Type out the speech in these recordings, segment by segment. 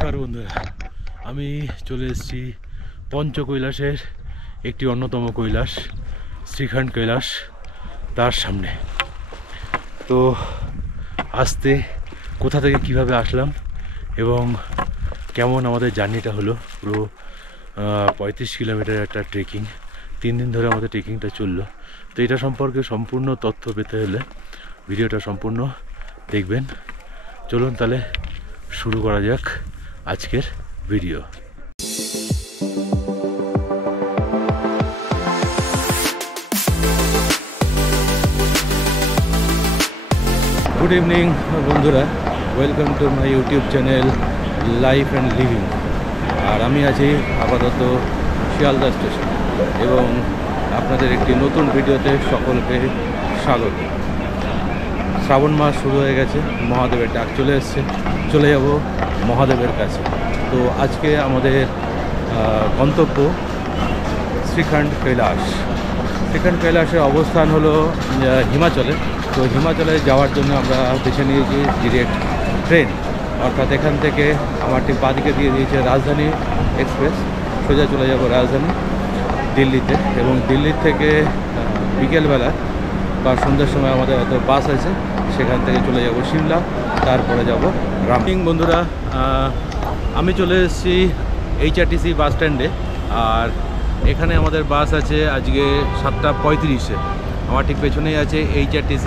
নমস্কার বন্ধুরা, আমি চলে এসেছি পঞ্চকৈলাসের একটি অন্যতম কৈলাস শ্রীখণ্ড কৈলাস তার সামনে। তো আসতে কোথা থেকে কিভাবে আসলাম এবং কেমন আমাদের জার্নিটা হলো, পুরো 35 কিলোমিটার একটা ট্রেকিং, 3 দিন ধরে আমাদের ট্রেকিংটা চললো। তো এটা সম্পর্কে সম্পূর্ণ তথ্য পেতে হলে ভিডিওটা সম্পূর্ণ দেখবেন। চলুন তাহলে শুরু করা যাক আজকের ভিডিও। গুড ইভিনিং বন্ধুরা, welcome to my YouTube channel life and living. আর আমি আছি আপাতত শিয়ালদা স্টেশন এবং আপনাদের একটি নতুন ভিডিওতে সকলকে স্বাগত। শ্রাবণ মাস শুরু হয়ে গেছে, মহাদেবের ডাক চলে এসছে, চলে যাব মহাদেবের কাছে। তো আজকে আমাদের গন্তব্য শ্রীখণ্ড কৈলাস। শ্রীখণ্ড কৈলাসের অবস্থান হলো হিমাচলে। তো হিমাচলে যাওয়ার জন্য আমরা বেছে নিয়েছি ডিরেক্ট ট্রেন, অর্থাৎ এখান থেকে আমার ঠিক বাদিকে দিয়ে দিয়েছে রাজধানী এক্সপ্রেস, সোজা চলে যাব রাজধানী দিল্লিতে। এবং দিল্লির থেকে বিকেলবেলা বা সন্ধ্যার সময় আমাদের হয়তো বাস আছে, সেখান থেকে চলে যাব সিমলা, তারপরে যাব রামটিং। বন্ধুরা, আমি চলে এসেছি HRTC বাস স্ট্যান্ডে। আর এখানে আমাদের বাস আছে আজকে 7:35-এ। আমার ঠিক পেছনেই আছে HRTC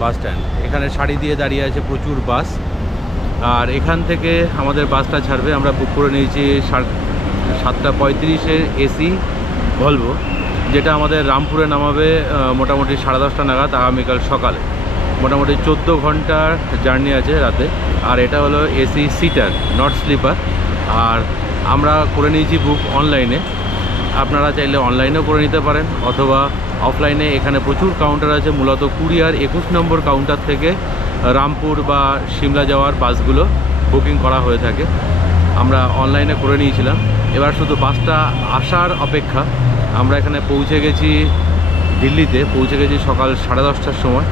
বাস স্ট্যান্ড। এখানে সারি দিয়ে দাঁড়িয়ে আছে প্রচুর বাস। আর এখান থেকে আমাদের বাসটা ছাড়বে, আমরা বুক করে নিয়েছি 7:35-এর এসি ভলভো, যেটা আমাদের রামপুরে নামাবে মোটামুটি 10:30 নাগাদ আগামীকাল সকালে। মোটামুটি 14 ঘন্টার জার্নি আছে রাতে। আর এটা হলো এসি সিটার, নট স্লিপার। আর আমরা করে নিয়েছি বুক অনলাইনে। আপনারা চাইলে অনলাইনেও করে নিতে পারেন অথবা অফলাইনে। এখানে প্রচুর কাউন্টার আছে, মূলত কুরিয়ার 21 নম্বর কাউন্টার থেকে রামপুর বা সিমলা যাওয়ার বাসগুলো বুকিং করা হয়ে থাকে। আমরা অনলাইনে করে নিয়েছিলাম, এবার শুধু বাসটা আসার অপেক্ষা। আমরা এখানে পৌঁছে গেছি, দিল্লিতে পৌঁছে গেছি সকাল 10:30টার সময়।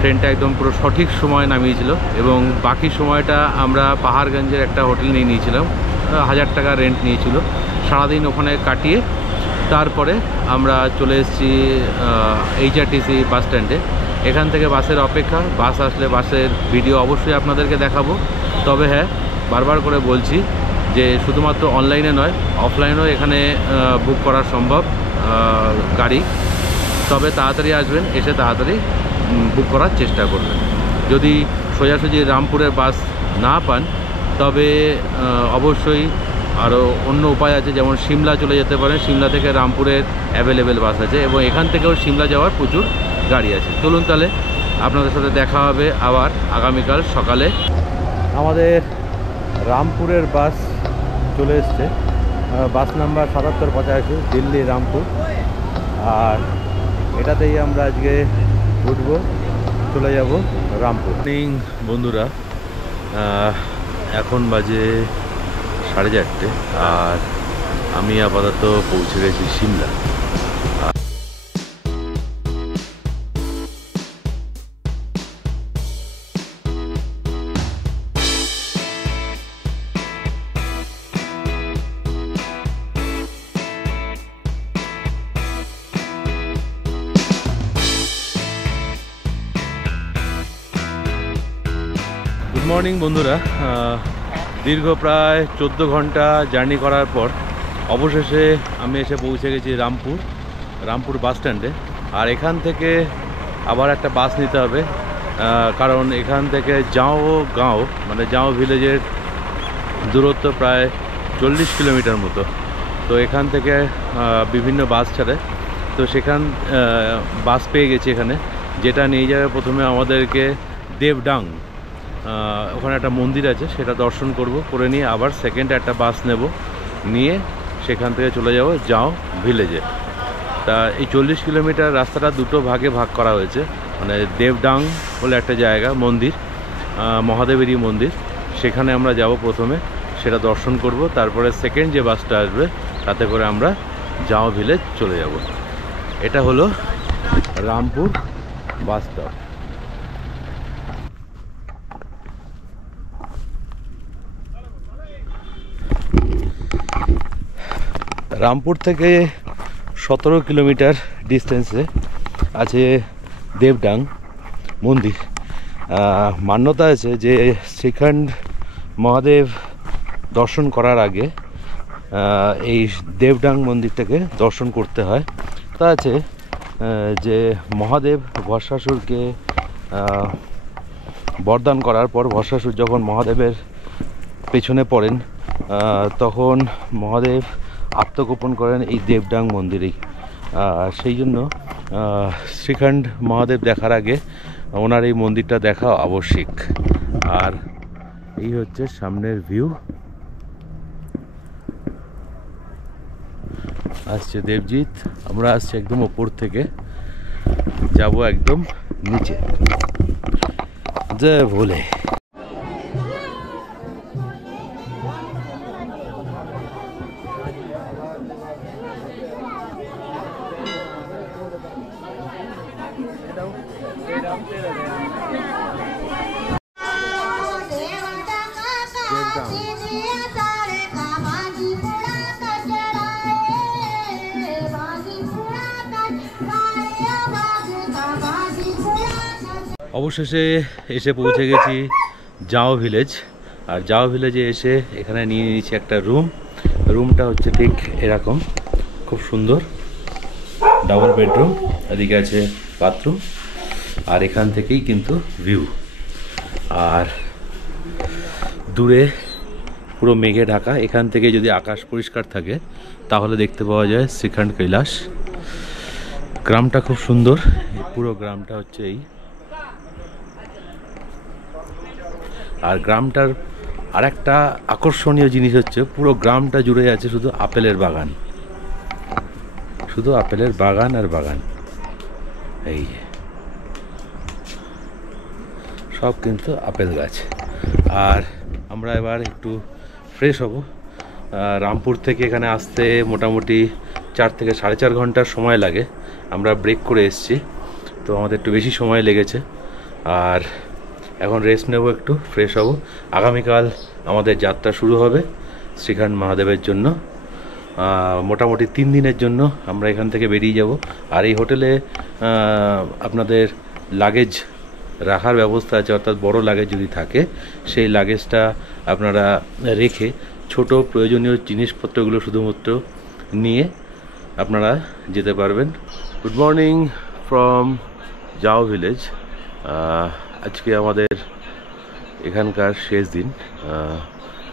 ট্রেনটা একদম পুরো সঠিক সময় নামিয়েছিল এবং বাকি সময়টা আমরা পাহাড়গঞ্জের একটা হোটেল নিয়ে নিয়েছিলাম। 1000 টাকা রেন্ট নিয়েছিল। সারাদিন ওখানে কাটিয়ে তারপরে আমরা চলে এসেছি HRTC বাস স্ট্যান্ডে। এখান থেকে বাসের অপেক্ষা, বাস আসলে বাসের ভিডিও অবশ্যই আপনাদেরকে দেখাবো। তবে হ্যাঁ, বারবার করে বলছি যে শুধুমাত্র অনলাইনে নয়, অফলাইনেও এখানে বুক করা সম্ভব গাড়ি। তবে তাড়াতাড়ি আসবেন, এসে তাড়াতাড়ি বুক করার চেষ্টা করবেন। যদি সোজাসুজি রামপুরের বাস না পান তবে অবশ্যই আরও অন্য উপায় আছে, যেমন সিমলা চলে যেতে পারেন। সিমলা থেকে রামপুরের অ্যাভেলেবেল বাস আছে এবং এখান থেকেও সিমলা যাওয়ার প্রচুর গাড়ি আছে। চলুন তাহলে আপনাদের সাথে দেখা হবে আবার আগামীকাল সকালে। আমাদের রামপুরের বাস চলে এসছে, বাস নাম্বার 7785, দিল্লি রামপুর। আর এটাতেই আমরা আজকে উঠবো, চলে যাব রামপুর। বন্ধুরা, এখন বাজে 4:30 আর আমি আপাতত পৌঁছে গেছি সিমলা। গুড মর্নিং বন্ধুরা, দীর্ঘ প্রায় 14 ঘন্টা জার্নি করার পর অবশেষে আমি এসে পৌঁছে গেছি রামপুর বাস স্ট্যান্ডে। আর এখান থেকে আবার একটা বাস নিতে হবে, কারণ এখান থেকে গাঁও মানে জাও ভিলেজের দূরত্ব প্রায় 40 কিলোমিটার মতো। তো এখান থেকে বিভিন্ন বাস ছাড়ে। তো বাস পেয়ে গেছি এখানে, যেটা নিয়ে যাবে প্রথমে আমাদেরকে দেবডাং। ওখানে একটা মন্দির আছে, সেটা দর্শন করে নিয়ে আবার সেকেন্ড একটা বাস নেব, নিয়ে সেখান থেকে চলে যাব জাও ভিলেজে। তা এই 40 কিলোমিটার রাস্তাটা দুটো ভাগে ভাগ করা হয়েছে। মানে দেবডাং বলে একটা জায়গা, মন্দির, মহাদেবেরই মন্দির, সেখানে আমরা যাব প্রথমে, সেটা দর্শন করব। তারপরে সেকেন্ড যে বাসটা আসবে তাতে করে আমরা জাও ভিলেজ চলে যাব। এটা হলো রামপুর বাস স্টপ। রামপুর থেকে 17 কিলোমিটার ডিস্টেন্সে আছে দেবডাং মন্দির। মান্যতা আছে যে শ্রীখণ্ড মহাদেব দর্শন করার আগে এই দেবডাং মন্দিরটাকে দর্শন করতে হয়। তা আছে যে মহাদেব ভস্মাসুরকে বরদান করার পর ভস্মাসুর যখন মহাদেবের পেছনে পড়েন তখন মহাদেব আত্মগোপন করেন এই দেবডাং মন্দিরেই। সেই জন্য শ্রীখণ্ড মহাদেব দেখার আগে ওনার এই মন্দিরটা দেখা আবশ্যিক। আর এই হচ্ছে সামনের ভিউ। আসছে দেবজিৎ, আমরা আসছি একদম ওপর থেকে, যাব একদম নিচে। জয় ভোলে। অবশেষে এসে পৌঁছে গেছি জাও ভিলেজ। আর জাও ভিলেজে এসে এখানে নিয়ে নিয়েছি একটা রুমটা হচ্ছে ঠিক এরকম, খুব সুন্দর ডাবল বেডরুম, এদিকে আছে বাথরুম, আর এখান থেকেই কিন্তু ভিউ। আর দূরে পুরো মেঘে ঢাকা, এখান থেকে যদি আকাশ পরিষ্কার থাকে তাহলে দেখতে পাওয়া যায় শ্রীখণ্ড কৈলাস। গ্রামটা খুব সুন্দর, পুরো গ্রামটা হচ্ছে এই। আর গ্রামটার আরেকটা আকর্ষণীয় জিনিস হচ্ছে পুরো গ্রামটা জুড়ে আছে শুধু আপেলের বাগান, শুধু আপেলের বাগান আর বাগান। এই সব কিন্তু আপেল গাছ। আর আমরা এবার একটু ফ্রেশ হব। রামপুর থেকে এখানে আসতে মোটামুটি 4 থেকে 4.5 ঘন্টার সময় লাগে। আমরা ব্রেক করে এসেছি, তো আমাদের একটু বেশি সময় লেগেছে। আর এখন রেস্ট নেব, একটু ফ্রেশ হব। আগামীকাল আমাদের যাত্রা শুরু হবে শ্রীখণ্ড মহাদেবের জন্য। মোটামুটি 3 দিনের জন্য আমরা এখান থেকে বেরিয়ে যাব। আর এই হোটেলে আপনাদের লাগেজ রাখার ব্যবস্থা আছে, অর্থাৎ বড় লাগেজ যদি থাকে সেই লাগেজটা আপনারা রেখে ছোট প্রয়োজনীয় জিনিসপত্রগুলো শুধুমাত্র নিয়ে আপনারা যেতে পারবেন। Good morning from Zhao village. আজকে আমাদের এখানকার শেষ দিন।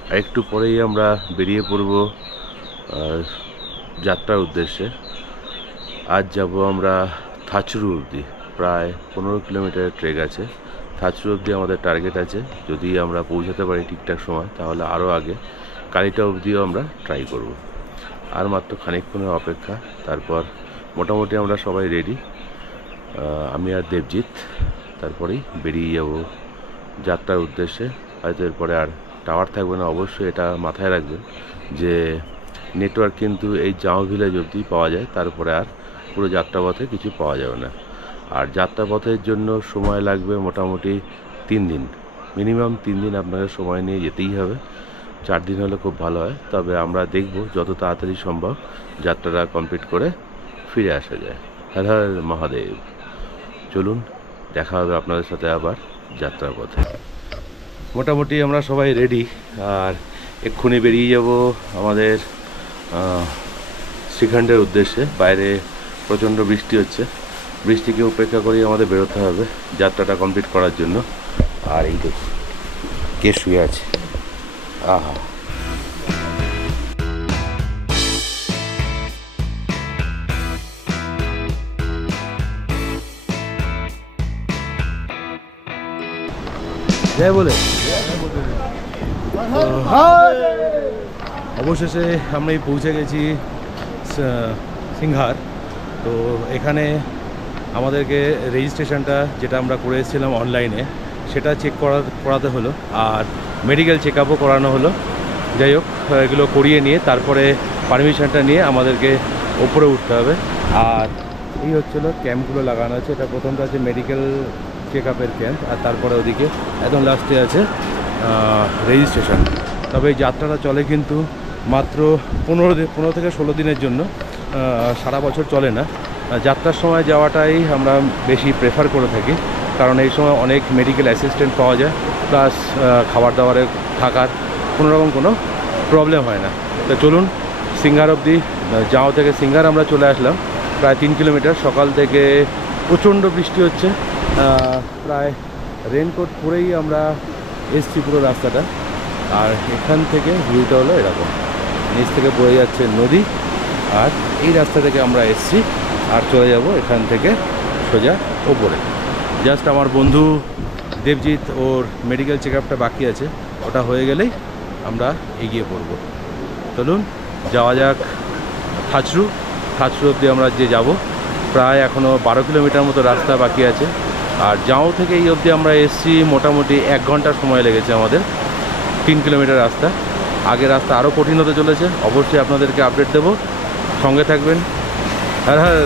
আর একটু পরেই আমরা বেরিয়ে পড়ব যাত্রার উদ্দেশ্যে। আজ যাব আমরা থাচরু অবধি, প্রায় 15 কিলোমিটারের ট্রেক আছে। থাচরু অবধি আমাদের টার্গেট আছে। যদি আমরা পৌঁছাতে পারি ঠিকঠাক সময় তাহলে আরও আগে কালিটা অবধিও আমরা ট্রাই করব। আর মাত্র খানিকক্ষণের অপেক্ষা, তারপর মোটামুটি আমরা সবাই রেডি। আমি আর দেবজিৎ তারপরেই বেরিয়ে যাব যাত্রার উদ্দেশ্যে। হয়তো এরপরে আর টাওয়ার থাকবে না, অবশ্যই এটা মাথায় রাখবেন যে নেটওয়ার্ক কিন্তু এই জাও ভিলেজ অবধি পাওয়া যায়, তারপরে আর পুরো যাত্রাপথে কিছু পাওয়া যাবে না। আর যাত্রাপথের জন্য সময় লাগবে মোটামুটি 3 দিন, মিনিমাম 3 দিন আপনাকে সময় নিয়ে যেতেই হবে। 4 দিন হলে খুব ভালো হয়, তবে আমরা দেখব যত তাড়াতাড়ি সম্ভব যাত্রাটা কমপ্লিট করে ফিরে আসা যায়। হর হর মহাদেব। চলুন, দেখা হবে আপনাদের সাথে আবার যাত্রার পথে। মোটামুটি আমরা সবাই রেডি, আর এক্ষুনি বেরিয়ে যাব আমাদের শ্রীখণ্ডের উদ্দেশ্যে। বাইরে প্রচণ্ড বৃষ্টি হচ্ছে, বৃষ্টিকে উপেক্ষা করেই আমাদের বেরোতে হবে যাত্রাটা কমপ্লিট করার জন্য। আর এই দেখুন কে শুয়ে আছে, আহা। জয় বলে। অবশেষে আমরা পৌঁছে গেছি সিংহার। তো এখানে আমাদেরকে রেজিস্ট্রেশনটা যেটা আমরা করে এসেছিলাম অনলাইনে সেটা চেক করাতে হলো, আর মেডিকেল চেক আপও করানো হলো। যাই হোক, এগুলো করিয়ে নিয়ে তারপরে পারমিশনটা নিয়ে আমাদেরকে ওপরে উঠতে হবে। আর এই হচ্ছিল ক্যাম্পগুলো লাগানো আছে। এটা প্রথমটা আছে মেডিকেল চেক আপের ক্যাম্প, আর তারপরে ওদিকে একদম লাস্টে আছে রেজিস্ট্রেশন। তবে এই যাত্রাটা চলে কিন্তু মাত্র 15 থেকে 16 দিনের জন্য, সারা বছর চলে না। যাত্রার সময় যাওয়াটাই আমরা বেশি প্রেফার করে থাকি, কারণ এই সময় অনেক মেডিকেল অ্যাসিস্ট্যান্ট পাওয়া যায়, প্লাস খাবার দাবারে থাকার কোনোরকম কোনো প্রবলেম হয় না। তো চলুন সিঙ্গার অবধি, জাও থেকে সিঙ্গার আমরা চলে আসলাম, প্রায় 3 কিলোমিটার। সকাল থেকে প্রচণ্ড বৃষ্টি হচ্ছে, প্রায় রেনকোট পরেই আমরা এসছি পুরো রাস্তাটা। আর এখান থেকে ভিউটা হলো এরকম, নিচ থেকে বয়ে যাচ্ছে নদী, আর এই রাস্তা থেকে আমরা এসছি আর চলে যাব এখান থেকে সোজা ওপরে। জাস্ট আমার বন্ধু দেবজিৎ, ওর মেডিকেল চেক আপটা বাকি আছে, ওটা হয়ে গেলেই আমরা এগিয়ে পড়ব। চলুন যাওয়া যাক থাচরু অবধি আমরা যে যাব। প্রায় এখনও 12 কিলোমিটার মতো রাস্তা বাকি আছে। আর জাও থেকে এই অবধি আমরা এসছি মোটামুটি 1 ঘন্টা সময় লেগেছে আমাদের, 3 কিলোমিটার রাস্তা। আগে রাস্তা আরও কঠিন হতে চলেছে, অবশ্যই আপনাদেরকে আপডেট দেবো, সঙ্গে থাকবেন। হ্যাঁ হ্যাঁ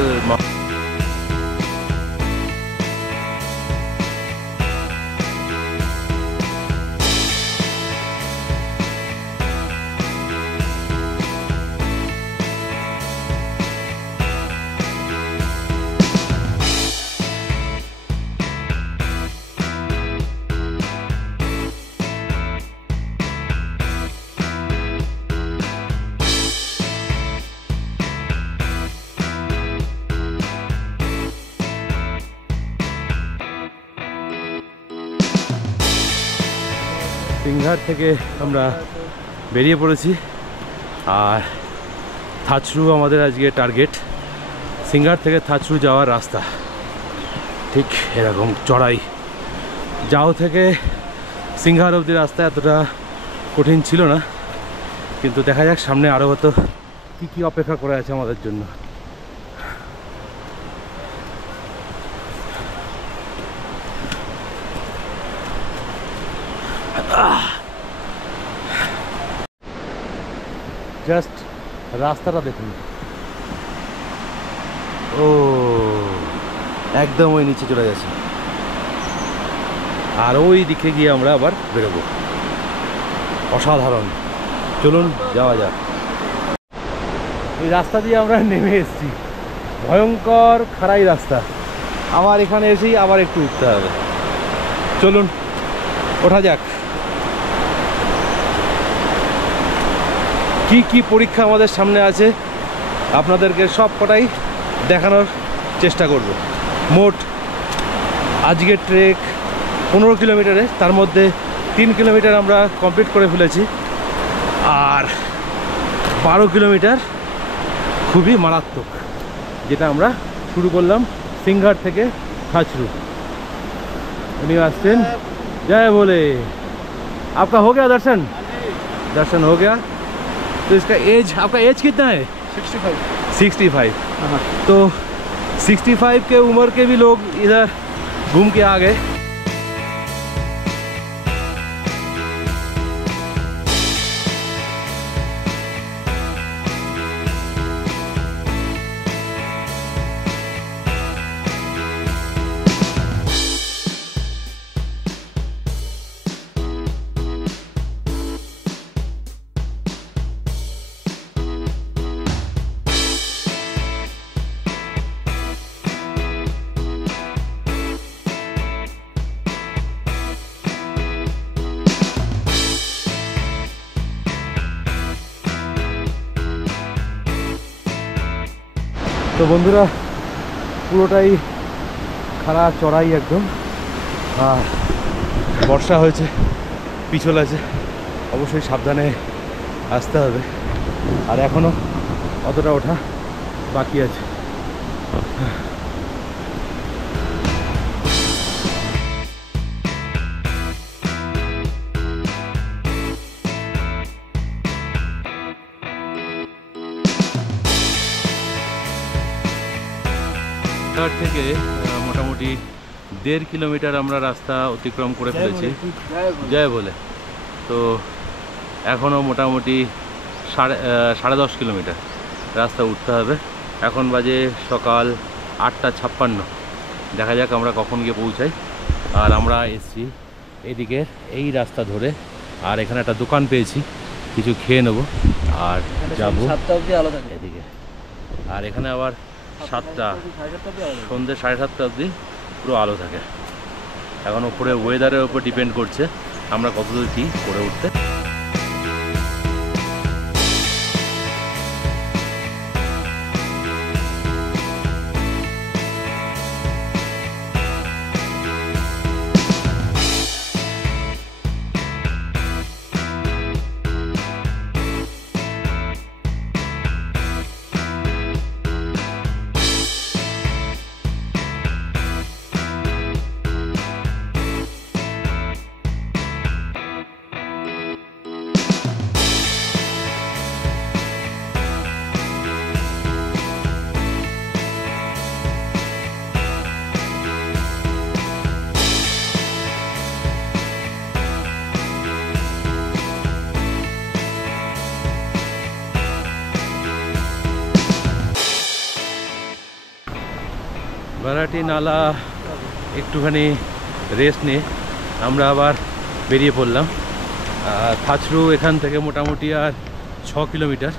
সিংহার থেকে আমরা বেরিয়ে পড়েছি, আর থাচরু আমাদের আজকে টার্গেট। সিংহার থেকে থাচরু যাওয়ার রাস্তা ঠিক এরকম চড়াই। জাও থেকে সিংহার অবধি রাস্তা এতটা কঠিন ছিল না, কিন্তু দেখা যাক সামনে আরও হয়তো কী কী অপেক্ষা করে আছে আমাদের জন্য। জাস্ট রাস্তাটা দেখুন, ও একদম ওই নিচে চলে গেছে, আর ওই দিকে গিয়ে আমরা আবার বেরোবো। অসাধারণ, চলুন যাওয়া যাক। এই রাস্তা দিয়ে আমরা নেমে এসেছি, ভয়ঙ্কর খাড়াই রাস্তা। আবার এখানে এসেই আবার একটু উঠতে হবে। চলুন ওঠা যাক। কি কি পরীক্ষা আমাদের সামনে আছে আপনাদেরকে সব কটাই দেখানোর চেষ্টা করব। মোট আজকের ট্রেক 15 কিলোমিটারে, তার মধ্যে 3 কিলোমিটার আমরা কমপ্লিট করে ফেলেছি, আর 12 কিলোমিটার খুবই মারাত্মক, যেটা আমরা শুরু করলাম সিংহার থেকে থাচরু। उन्हीं आस्तीन जय बोले। आपका हो गया दर्शन? दर्शन हो गया। तो इसका एज, आपका एज कितना है? 65। तो 65 के उम्र के भी लोग इधर घूम के आ गए। তো বন্ধুরা পুরোটাই খাড়া চড়াই একদম, আর বর্ষা হয়েছে, পিছল আছে, অবশ্যই সাবধানে আসতে হবে। আর এখনও অতটা ওঠা বাকি আছে। থেকে মোটামুটি 1.5 কিলোমিটার আমরা রাস্তা অতিক্রম করে ফেলেছি, জয় বলে। তো এখনও মোটামুটি 10.5 কিলোমিটার রাস্তা উঠতে হবে। এখন বাজে সকাল 8:56। দেখা যাক আমরা কখন গিয়ে পৌঁছাই। আর আমরা এসছি এদিকে এই রাস্তা ধরে, আর এখানে একটা দোকান পেয়েছি, কিছু খেয়ে নেবো আর যাবো 7টা অবধি আলো থাকে এদিকে। আর এখানে আবার 7টা সন্ধ্যে 7:30 অবধি পুরো আলো থাকে। এখন উপরে ওয়েদারের উপর ডিপেন্ড করছে আমরা কতদূর কী করে উঠতে। বারাটি নালা একটুখানি রেস্ট নিয়ে আমরা আবার বেরিয়ে পড়লাম। থাচরু এখান থেকে মোটামুটি আর 6 কিলোমিটার,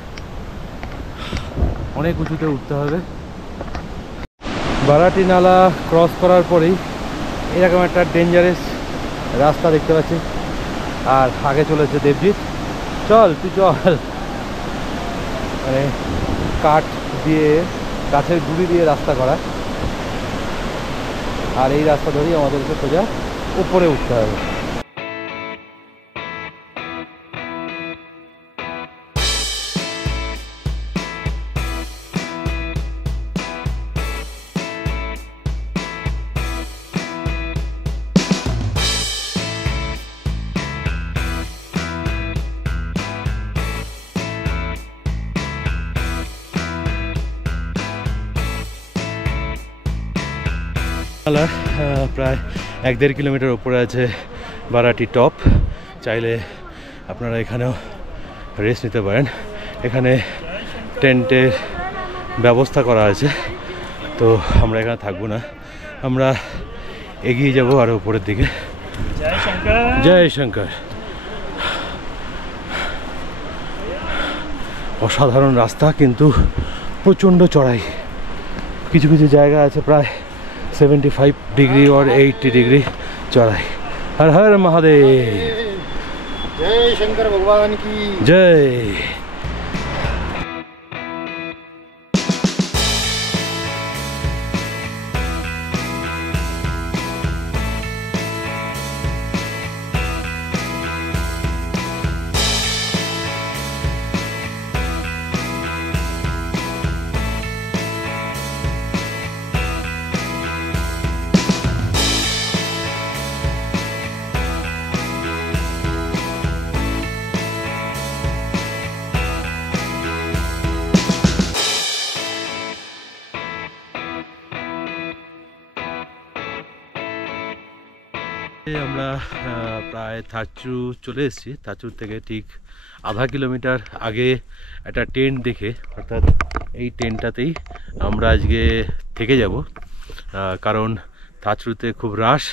অনেক উঁচুতে উঠতে হবে। বারাটি নালা ক্রস করার পরেই এরকম একটা ডেঞ্জারাস রাস্তা দেখতে পাচ্ছি, আর আগে চলেছে দেবজিৎ। চল তুই চল। মানে কাঠ দিয়ে, গাছের গুঁড়ি দিয়ে রাস্তা করা, আর এই রাস্তা ধরেই আমাদেরকে সোজা উপরে উঠতে হবে। প্রায় 1-1.5 কিলোমিটার উপরে আছে বারাটি টপ। চাইলে আপনারা এখানেও রেস্ট নিতে পারেন। এখানে টেন্টের ব্যবস্থা করা আছে, তো আমরা এখানে থাকবো না, আমরা এগিয়ে যাব আরও উপরের দিকে। জয় শঙ্কর, জয় শঙ্কর। অসাধারণ রাস্তা, কিন্তু প্রচণ্ড চড়াই। কিছু কিছু জায়গা আছে প্রায় 75 ডিগ্রি और 80 ডিগ্রি চড়াই। হর হর মহাদেব, জয় শঙ্কর ভগবান কি জয়। আমরা প্রায় থাচরু চলে এসেছি। থাচরু থেকে ঠিক আধা কিলোমিটার আগে একটা টেন্ট দেখে, অর্থাৎ এই টেন্টটাতেই আমরা আজকে থেকে যাব, কারণ থাচরুতে খুব রাশ,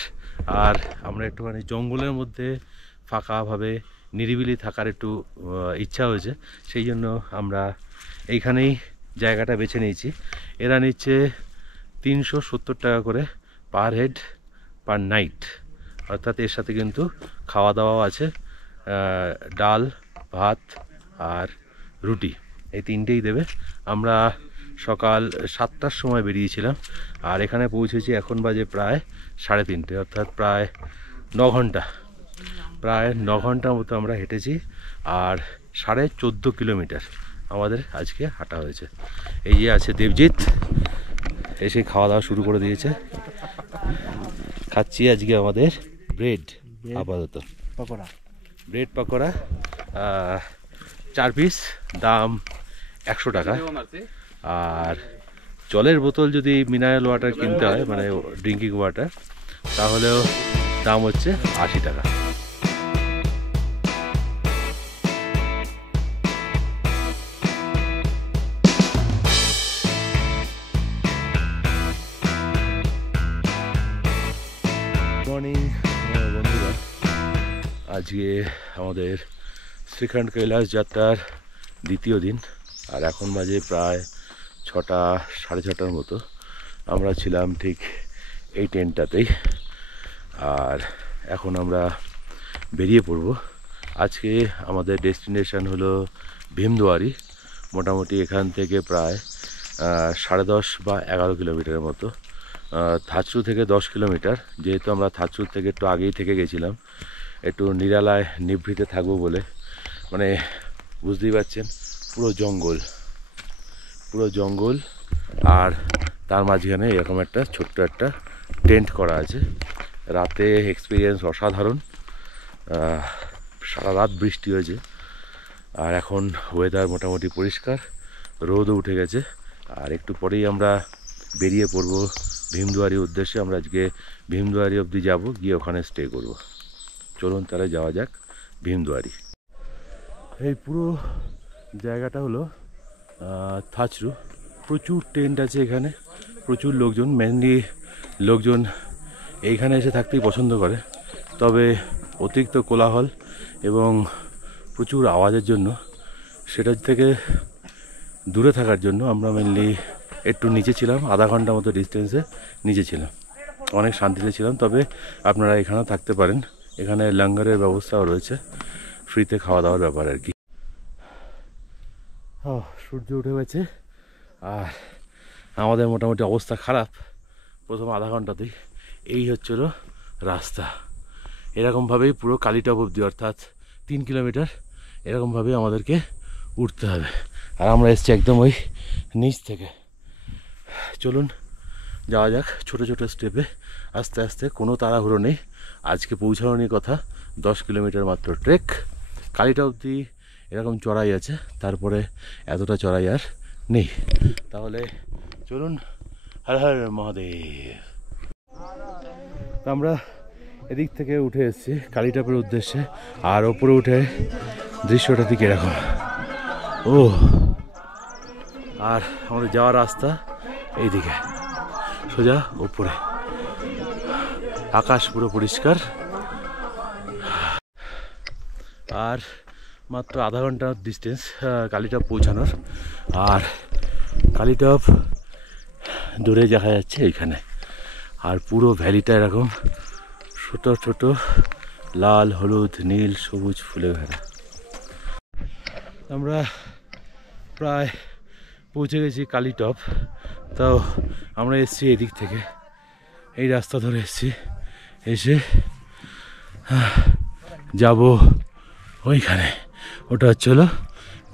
আর আমরা একটুখানি জঙ্গলের মধ্যে ফাঁকাভাবে নিরিবিলি থাকার একটু ইচ্ছা হয়েছে, সেই জন্য আমরা এইখানেই জায়গাটা বেছে নিয়েছি। এরা নিচ্ছে 370 টাকা করে পার হেড পার নাইট, অর্থাৎ এর সাথে কিন্তু খাওয়া দাওয়াও আছে, ডাল ভাত আর রুটি, এই তিনটেই দেবে। আমরা সকাল 7টার সময় বেরিয়েছিলাম, আর এখানে পৌঁছেছি এখন বাজে প্রায় 3:30, অর্থাৎ প্রায় 9 ঘন্টা, প্রায় 9 ঘন্টার মতো আমরা হেঁটেছি, আর 14.5 কিলোমিটার আমাদের আজকে হাঁটা হয়েছে। এই যে আছে দেবজিৎ, এসে খাওয়া দাওয়া শুরু করে দিয়েছে। খাচ্ছি আজকে আমাদের ব্রেড, আপাতত পকোড়া, ব্রেড পকোড়া, 4 পিস, দাম 100 টাকা। আর জলের বোতল যদি মিনারেল ওয়াটার কিনতে হয়, মানে ড্রিঙ্কিং ওয়াটার, তাহলেও দাম হচ্ছে 80 টাকা। মর্নিং বন্ধুরা, আজকে আমাদের শ্রীখণ্ড কৈলাস যাত্রার দ্বিতীয় দিন, আর এখন বাজে প্রায় 6টা সাড়ে 6টার মতো। আমরা ছিলাম ঠিক এই টেন্টটাতেই, আর এখন আমরা বেরিয়ে পড়ব। আজকে আমাদের ডেস্টিনেশন হলো ভীমদুয়ারি। মোটামুটি এখান থেকে প্রায় 10.5 বা 11 কিলোমিটারের মতো। থাচরু থেকে 10 কিলোমিটার। যেহেতু আমরা থাচরু থেকে একটু আগেই থেকে গেছিলাম, একটু নিরালায় নিভৃতে থাকবো বলে, মানে বুঝতেই পারছেন পুরো জঙ্গল, আর তার মাঝখানে এরকম একটা ছোট্ট একটা টেন্ট করা আছে। রাতে এক্সপিরিয়েন্স অসাধারণ। সারা রাত বৃষ্টি হয়েছে, আর এখন ওয়েদার মোটামুটি পরিষ্কার, রোদও উঠে গেছে। আর একটু পরেই আমরা বেরিয়ে পড়ব ভীমদুয়ারির উদ্দেশ্যে। আমরা আজকে ভীমদুয়ারি অবধি যাব, গিয়ে ওখানে স্টে করব। চলুন তাহলে যাওয়া যাক ভীমদুয়ারি। এই পুরো জায়গাটা হলো থাচরু। প্রচুর টেন্ট আছে এখানে, প্রচুর লোকজন। মেনলি লোকজন এইখানে এসে থাকতেই পছন্দ করে, তবে অতিরিক্ত কোলাহল এবং প্রচুর আওয়াজের জন্য, সেটার থেকে দূরে থাকার জন্য আমরা মেনলি একটু নিচে ছিলাম, আধা ঘন্টা মতো ডিস্টেন্সে নিচে ছিলাম। অনেক শান্তিতে ছিলাম। তবে আপনারা এখানেও থাকতে পারেন, এখানে লঙ্গরের ব্যবস্থাও রয়েছে, ফ্রিতে খাওয়া দাওয়ার ব্যাপার আর কি। সূর্য উঠে গেছে, আর আমাদের মোটামুটি অবস্থা খারাপ প্রথম আধা ঘন্টাতেই। এই হচ্ছিল রাস্তা, এরকমভাবেই পুরো কালীটপ অবধি, অর্থাৎ 3 কিলোমিটার এরকমভাবেই আমাদেরকে উঠতে হবে। আর আমরা এসছি একদম ওই নিচ থেকে। চলুন যাওয়া যাক ছোট ছোট স্টেপে, আস্তে আস্তে। কোনো তাড়াহুড়ো নেই, আজকে পৌঁছানোরই কথা। 10 কিলোমিটার মাত্র ট্রেক। কালীটপ অবধি এরকম চড়াই আছে, তারপরে এতটা চড়াই আর নেই। তাহলে চলুন, হর হর মহাদেব। আমরা এদিক থেকে উঠে এসেছি কালীটপের উদ্দেশ্যে, আর ওপরে উঠে দৃশ্যটা ঠিক এরকম। আর আমাদের যাওয়ার রাস্তা এইদিকে সোজা উপরে, আকাশ পুরো পরিষ্কার। আর মাত্র আধা ঘন্টার ডিস্টেন্স কালীটপ পৌঁছানোর। আর কালীটপ দূরে দেখা যাচ্ছে এইখানে, আর পুরো ভ্যালিটা এরকম ছোট ছোট লাল, হলুদ, নীল, সবুজ ফুলে ঘেরা। আমরা প্রায় পৌঁছে গেছি কালীটপ। তাও আমরা এসেছি এদিক থেকে, এই রাস্তা ধরে এসেছি। এসে যাব ওইখানে, ওটা হচ্ছে হলো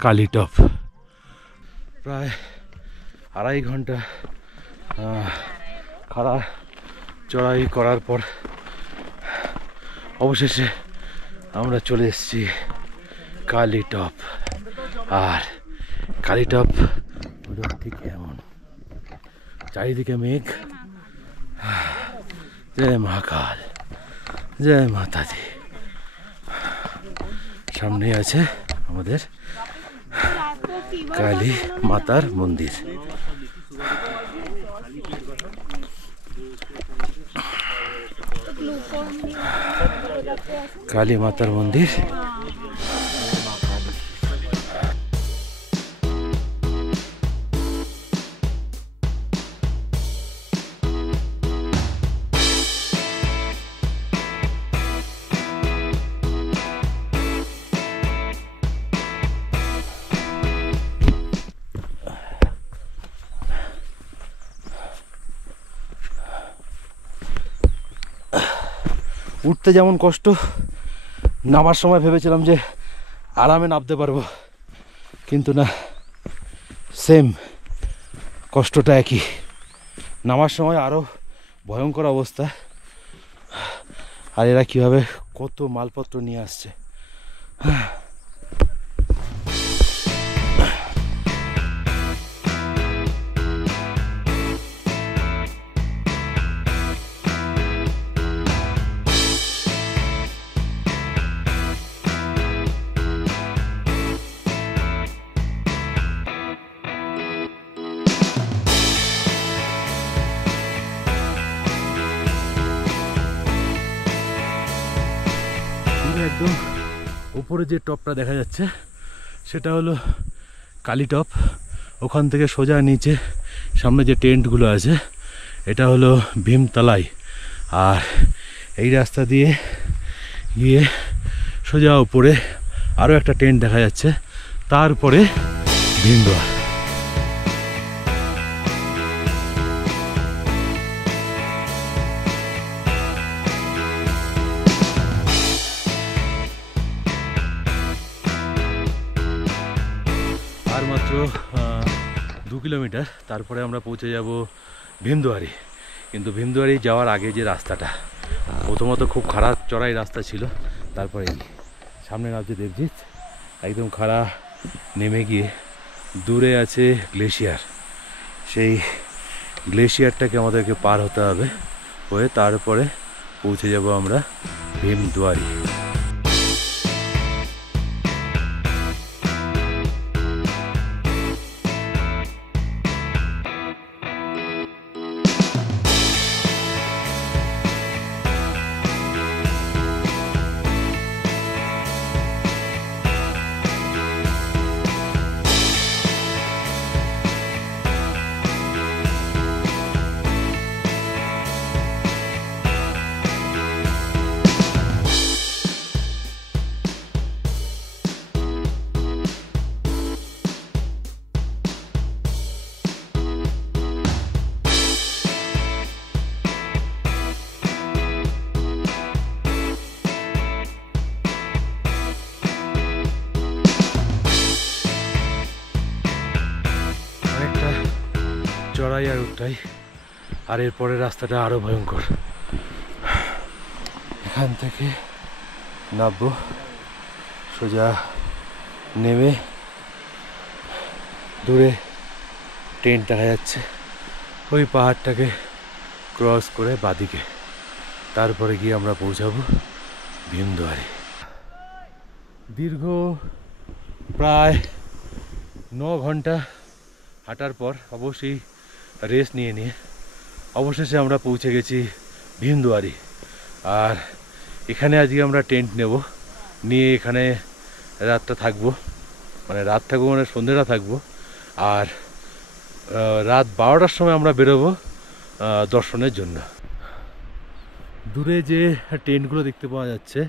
কালীটপ। প্রায় 2.5 ঘন্টা খাড়া চড়াই করার পর অবশেষে আমরা চলে এসেছি কালীটপ। আর কালীটপ ঠিক এমন, চারিদিকে মেঘ। জয় মহাকাল, জয় মাতা দি। সামনে আছে আমাদের কালী মাতার মন্দির। কালী মাতার মন্দির। উঠতে যেমন কষ্ট, নামার সময় ভেবেছিলাম যে আরামে নামতে পারবো, কিন্তু না, সেম কষ্টটা একই। নামার সময় আরও ভয়ঙ্কর অবস্থা। আর এরা কীভাবে কত মালপত্র নিয়ে আসছে। একদম উপরে যে টপটা দেখা যাচ্ছে সেটা হলো কালী টপ। ওখান থেকে সোজা নিচে সামনে যে টেন্টগুলো আছে এটা হলো ভীমতলাই। আর এই রাস্তা দিয়ে গিয়ে সোজা উপরে আরও একটা টেন্ট দেখা যাচ্ছে, তারপরে ভীমদুয়ার। আর মাত্র 2 কিলোমিটার, তারপরে আমরা পৌঁছে যাব ভীমদুয়ারি। কিন্তু ভীমদুয়ারি যাওয়ার আগে যে রাস্তাটা, প্রথমত খুব খারাপ চড়াই রাস্তা ছিল, তারপরে সামনে নামছে দেবজিৎ, একদম খাড়া নেমে গিয়ে দূরে আছে গ্লেশিয়ার। সেই গ্লেশিয়ারটাকে আমাদেরকে পার হতে হবে, হয়ে তারপরে পৌঁছে যাব আমরা ভীমদুয়ারি। চড়াই আর উঠাই, আর এরপরের রাস্তাটা আরো ভয়ঙ্কর। এখান থেকে নামবো, সোজা নেমে দূরে টেন্ট দেখা যাচ্ছে, ওই পাহাড়টাকে ক্রস করে বাদিকে, তারপরে গিয়ে আমরা পৌঁছাবো ভীমদুয়ারি। দীর্ঘ প্রায় 9 ঘন্টা হাঁটার পর অবশ্যই রেস্ট নিয়ে অবশেষে আমরা পৌঁছে গেছি ভীমদুয়ারি। আর এখানে আজকে আমরা টেন্ট নেব, নিয়ে এখানে রাতটা থাকবো, মানে সন্ধ্যেটা থাকবো। আর রাত 12টার সময় আমরা বেরোবো দর্শনের জন্য। দূরে যে টেন্টগুলো দেখতে পাওয়া যাচ্ছে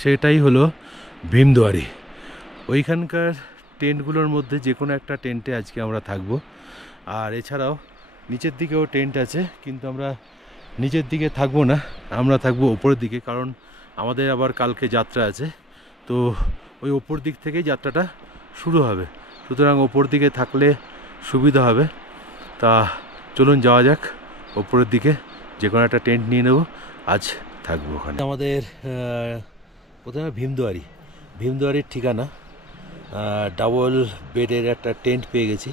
সেটাই হলো ভীমদুয়ারি। ওইখানকার টেন্টগুলোর মধ্যে যে কোনো একটা টেন্টে আজকে আমরা থাকবো। আর এছাড়াও নিচের দিকেও টেন্ট আছে, কিন্তু আমরা নিচের দিকে থাকবো না, আমরা থাকবো ওপরের দিকে, কারণ আমাদের আবার কালকে যাত্রা আছে। তো ওই ওপর দিক থেকেই যাত্রাটা শুরু হবে, সুতরাং ওপর দিকে থাকলে সুবিধা হবে। তা চলুন যাওয়া যাক ওপরের দিকে, যে কোনো একটা টেন্ট নিয়ে নেব, আজ থাকবো ওখানে। আমাদের প্রথমে ভীমদুয়ারির ঠিকানা, ডাবল বেডের একটা টেন্ট পেয়ে গেছি,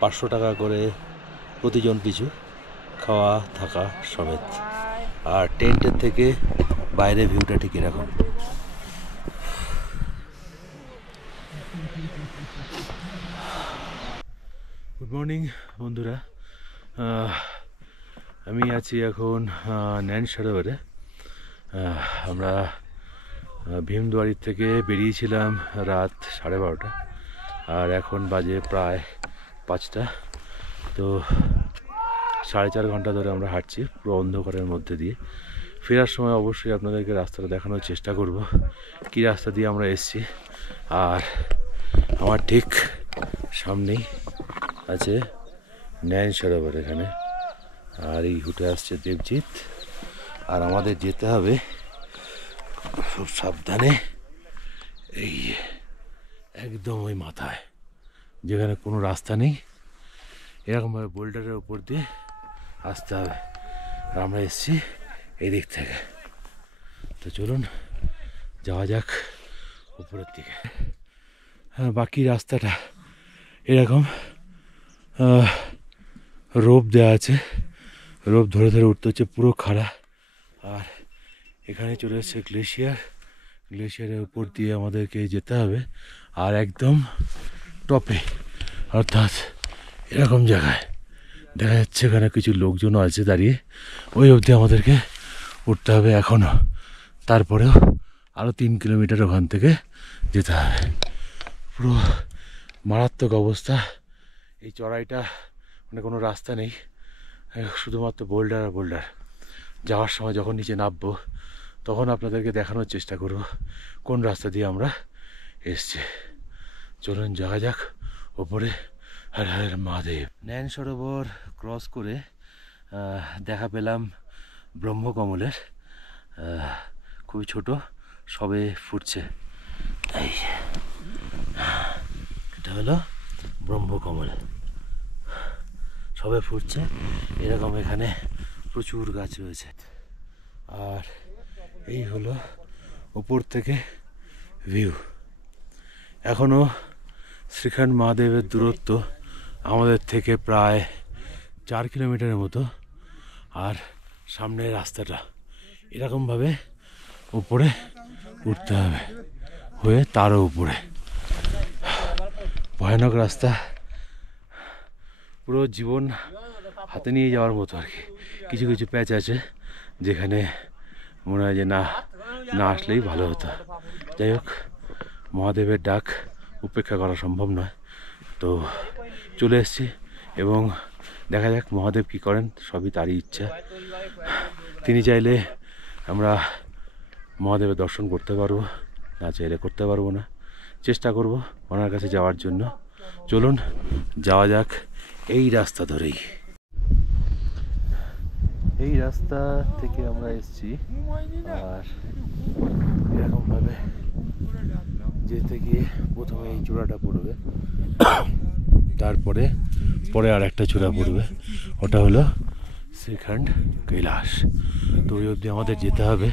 500 টাকা করে প্রতিজন পিছু, খাওয়া থাকা সমেত। আর টেন্টের থেকে বাইরে ভিউটা ঠিক এরকম। গুড মর্নিং বন্ধুরা, আমি আছি এখন ন্যান সরোবরে। আমরা ভীমদুয়ারির থেকে বেরিয়েছিলাম রাত 12:30, আর এখন বাজে প্রায় 5টা। তো 4.5 ঘন্টা ধরে আমরা হাঁটছি পুরো অন্ধকারের মধ্যে দিয়ে। ফেরার সময় অবশ্যই আপনাদেরকে রাস্তাটা দেখানোর চেষ্টা করব, কী রাস্তা দিয়ে আমরা এসেছি। আর আমার ঠিক সামনেই আছে ন্যান সরোবর এখানে, আর এই হুটে আসছে দেবজিৎ। আর আমাদের যেতে হবে খুব সাবধানে, এই একদম ওই মাথায়, যেখানে কোনো রাস্তা নেই, এরকমভাবে বোল্ডারের উপর দিয়ে আসতে হবে। আর আমরা এসেছি এই দিক থেকে। তো চলুন যাওয়া যাক উপরের দিকে। বাকি রাস্তাটা এরকম রোপ দেওয়া আছে, রোপ ধরে ধরে উঠতে হচ্ছে, পুরো খাড়া। আর এখানে চলে এসছে গ্লেশিয়ারের উপর দিয়ে আমাদেরকে যেতে হবে, আর একদম টপে, অর্থাৎ এরকম জায়গায় দেখা যাচ্ছে এখানে কিছু লোকজনও আছে দাঁড়িয়ে, ওই অবধি আমাদেরকে উঠতে হবে এখনও, তারপরেও আরও 3 কিলোমিটার ওখান থেকে যেতে হবে। পুরো মারাত্মক অবস্থা। এই চড়াইটা মানে কোনো রাস্তা নেই, শুধুমাত্র বোল্ডার আর বোল্ডার। যাওয়ার সময় যখন নিচে নামবো তখন আপনাদেরকে দেখানোর চেষ্টা করব কোন রাস্তা দিয়ে আমরা এসছি। চলুন যাওয়া যাক ওপরে। হর হর মহাদেব। নয়ন সরোবর ক্রস করে দেখা পেলাম ব্রহ্মকমলের, খুবই ছোট, সবে ফুটছে। এই এটা হলো ব্রহ্মকমল, সবে ফুটছে। এরকম এখানে প্রচুর গাছ রয়েছে। আর এই হলো উপর থেকে ভিউ। এখনও শ্রীখণ্ড মহাদেবের দূরত্ব আমাদের থেকে প্রায় 4 কিলোমিটারের মতো। আর সামনের রাস্তাটা এরকমভাবে উপরে উঠতে হবে, হয়ে তারও উপরে। ভয়ানক রাস্তা, পুরো জীবন হাতে নিয়ে যাওয়ার মতো আর কি। কিছু কিছু প্যাচ আছে যেখানে মনে হয় যে না আসলেই ভালো হতো। যাই হোক, মহাদেবের ডাক উপেক্ষা করা সম্ভব নয়, তো চলে এসেছি এবং দেখা যাক মহাদেব কী করেন। সবই তারই ইচ্ছা। তিনি চাইলে আমরা মহাদেবের দর্শন করতে পারবো, না চাইলে করতে পারবো না। চেষ্টা করব ওনার কাছে যাওয়ার জন্য। চলুন যাওয়া যাক এই রাস্তা ধরেই। এই রাস্তা থেকে আমরা এসেছি, আর এরকমভাবে যেতে গিয়ে প্রথমে এই চূড়াটা পড়বে, তারপরে আর একটা চূড়া পড়বে, ওটা হলো শ্রীখণ্ড কৈলাস। তো ওই অবধি আমাদের যেতে হবে।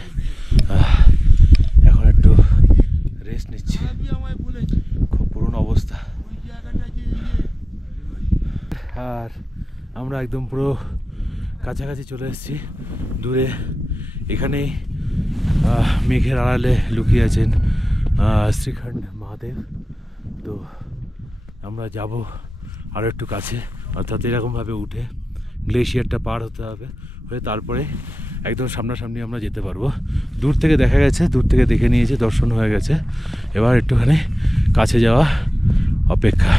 এখন একটু রেস্ট নিচ্ছি, খুব পুরনো অবস্থা। আর আমরা একদম পুরো কাছাকাছি চলে এসেছি। দূরে এখানেই মেঘের আড়ালে লুকিয়ে আছেন শ্রীখণ্ড মহাদেব। তো আমরা যাব আরও একটু কাছে, অর্থাৎ এরকমভাবে উঠে গ্লেশিয়ারটা পার হতে হবে, হয়ে তারপরে একদম সামনাসামনি আমরা যেতে পারবো। দূর থেকে দেখা গেছে, দূর থেকে দেখে নিয়েছে, দর্শন হয়ে গেছে। এবার একটুখানি কাছে যাওয়া অপেক্ষা।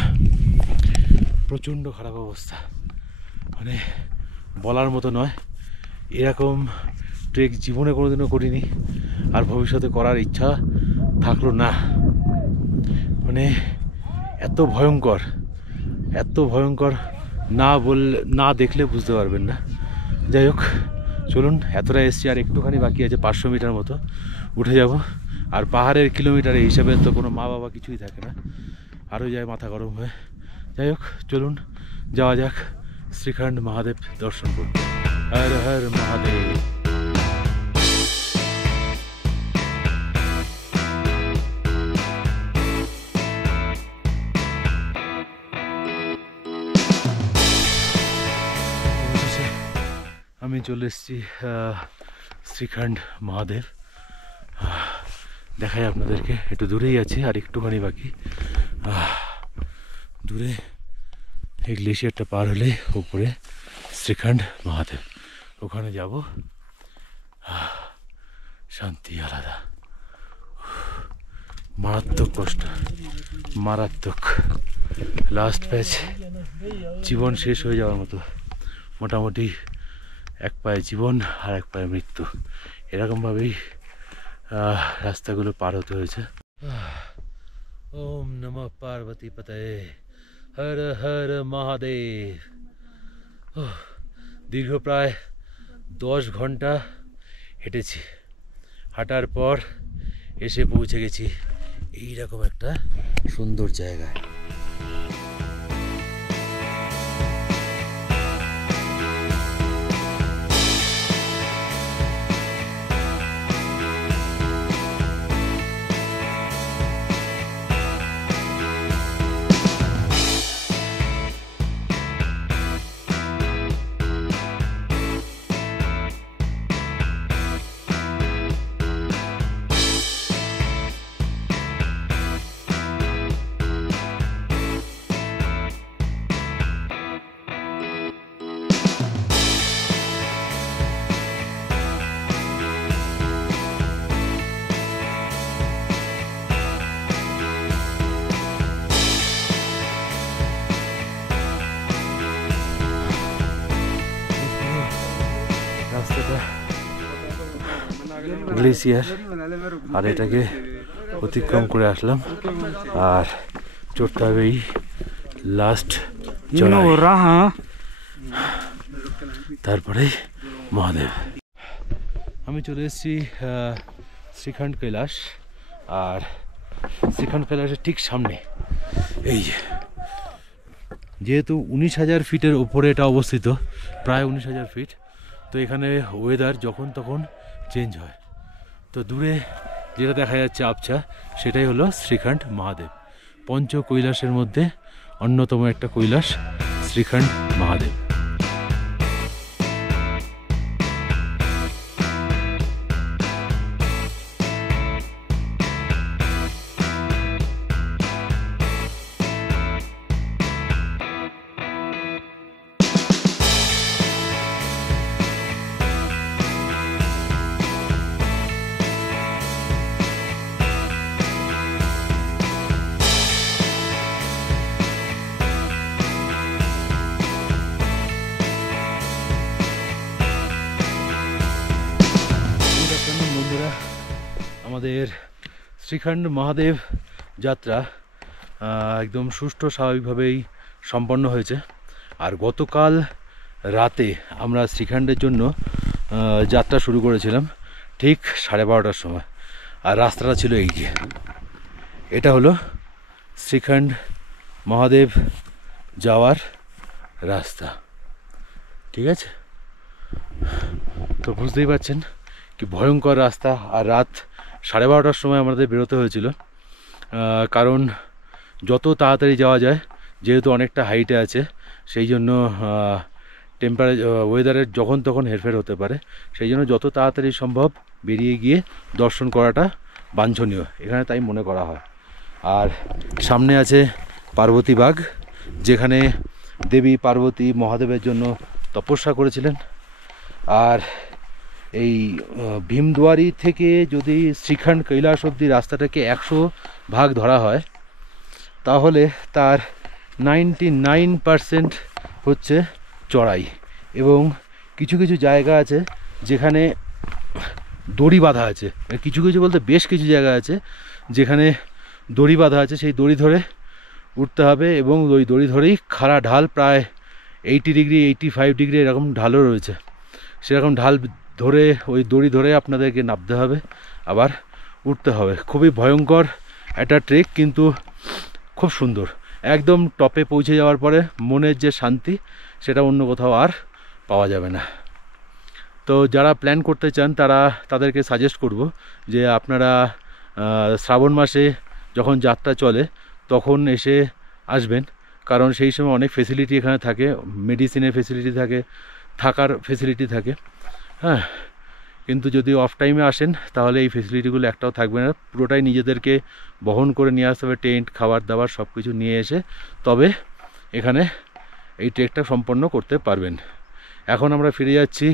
প্রচণ্ড খারাপ অবস্থা, মানে বলার মতো নয়। এরকম ট্রেক জীবনে কোনোদিনও করিনি, আর ভবিষ্যতে করার ইচ্ছা থাকলো না। মানে এত ভয়ঙ্কর না দেখলে বুঝতে পারবেন না। যাই হোক, চলুন, এতটা এসছি, আর একটুখানি বাকি আছে, 500 মিটার মতো উঠে যাব। আর পাহাড়ের কিলোমিটারের হিসাবে তো কোনো মা বাবা কিছুই থাকে না, আরও যায় মাথা গরম হয়ে। যাই হোক, চলুন যাওয়া যাক শ্রীখণ্ড মহাদেব দর্শন করতে। হর হর মহাদেব। আমি চলে এসেছি শ্রীখণ্ড মহাদেব। দেখাই আপনাদেরকে, একটু দূরেই আছে, আর একটুখানি বাকি। দূরে এই গ্লেশিয়ারটা পার হলে উপরে শ্রীখণ্ড মহাদেব, ওখানে যাব। শান্তি আলাদা। মারাত্মক কষ্ট, মারাত্মক। লাস্ট প্যাচ, জীবন শেষ হয়ে যাওয়ার মতো। মোটামুটি এক পায়ে জীবন আর এক পায়ে মৃত্যু, এরকমভাবেই রাস্তাগুলো পার হতে হয়েছে। ওম নমঃ পার্বতী পতয়ে, হর হর মহাদেব। দীর্ঘ প্রায় 10 ঘন্টা হেঁটেছি। হাঁটার পর এসে পৌঁছে গেছি এইরকম একটা সুন্দর জায়গায়। গ্লেসিয়ার, আর এটাকে অতিক্রম করে আসলাম। আর চড়তে হবে এই লাস্ট চড়াই, তারপরে মহাদেব। আমি চলে এসেছি শ্রীখণ্ড কৈলাস, আর শ্রীখণ্ড কৈলাসের ঠিক সামনে এই যেহেতু 19,000 ফিটের ওপরে এটা অবস্থিত, প্রায় 19,000 ফিট, তো এখানে ওয়েদার যখন তখন চেঞ্জ হয়। তো দূরে যেটা দেখা যাচ্ছে আবছা, সেটাই হলো শ্রীখণ্ড মহাদেব, পঞ্চ কৈলাসের মধ্যে অন্যতম একটা কৈলাস শ্রীখণ্ড মহাদেব। আমাদের শ্রীখণ্ড মহাদেব যাত্রা একদম সুষ্ঠু স্বাভাবিকভাবেই সম্পন্ন হয়েছে। আর গতকাল রাতে আমরা শ্রীখণ্ডের জন্য যাত্রা শুরু করেছিলাম ঠিক 12:30টার সময়। আর রাস্তাটা ছিল এই যে, এটা হলো শ্রীখণ্ড মহাদেব যাওয়ার রাস্তা, ঠিক আছে? তো বুঝতেই পারছেন কি ভয়ঙ্কর রাস্তা। আর রাত 12:30টার সময় আমাদের বেরোতে হয়েছিল, কারণ যত তাড়াতাড়ি যাওয়া যায়, যেহেতু অনেকটা হাইটে আছে, সেই জন্য ওয়েদারের যখন তখন হেরফের হতে পারে, সেই জন্য যত তাড়াতাড়ি সম্ভব বেরিয়ে গিয়ে দর্শন করাটা বাঞ্ছনীয়, এখানে তাই মনে করা হয়। আর সামনে আছে পার্বতী বাগ, যেখানে দেবী পার্বতী মহাদেবের জন্য তপস্যা করেছিলেন। আর এই ভীমদুয়ারি থেকে যদি শ্রীখণ্ড কৈলাস অবধি রাস্তাটাকে 100 ভাগ ধরা হয়, তাহলে তার 99% হচ্ছে চড়াই, এবং কিছু কিছু জায়গা আছে যেখানে দড়ি বাঁধা আছে। কিছু কিছু বলতে বেশ কিছু জায়গা আছে যেখানে দড়ি বাঁধা আছে, সেই দড়ি ধরে উঠতে হবে, এবং ওই দড়ি ধরেই খাড়া ঢাল প্রায় 80 ডিগ্রি 85 ডিগ্রি এরকম ঢালও রয়েছে। সেরকম ঢাল ধরে ওই দড়ি ধরে আপনাদেরকে নামতে হবে, আবার উঠতে হবে। খুবই ভয়ঙ্কর একটা ট্রেক, কিন্তু খুব সুন্দর। একদম টপে পৌঁছে যাওয়ার পরে মনের যে শান্তি, সেটা অন্য কোথাও আর পাওয়া যাবে না। তো যারা প্ল্যান করতে চান তাদেরকে সাজেস্ট করব যে আপনারা শ্রাবণ মাসে যখন যাত্রা চলে তখন এসে আসবেন, কারণ সেই সময় অনেক ফেসিলিটি এখানে থাকে, মেডিসিনের ফেসিলিটি থাকে, থাকার ফেসিলিটি থাকে। হ্যাঁ, কিন্তু যদি অফ টাইমে আসেন তাহলে এই ফেসিলিটিগুলো একটাও থাকবে না, পুরোটাই নিজেদেরকে বহন করে নিয়ে আসতে হবে, টেন্ট, খাবার দাবার সব কিছু নিয়ে এসে তবে এখানে এই ট্রেকটা সম্পন্ন করতে পারবেন। এখন আমরা ফিরে যাচ্ছি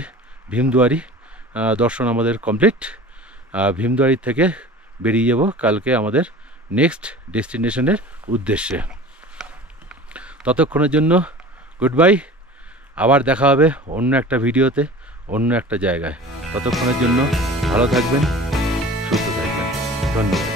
ভীমদুয়ারি, দর্শন আমাদের কমপ্লিট। ভীমদুয়ারি থেকে বেরিয়ে যাব কালকে আমাদের নেক্সট ডেস্টিনেশনের উদ্দেশ্যে। ততক্ষণের জন্য গুড বাই, আবার দেখা হবে অন্য একটা ভিডিওতে, অন্য একটা জায়গায়। ততক্ষণের জন্য ভালো থাকবেন, সুস্থ থাকবেন, ধন্যবাদ।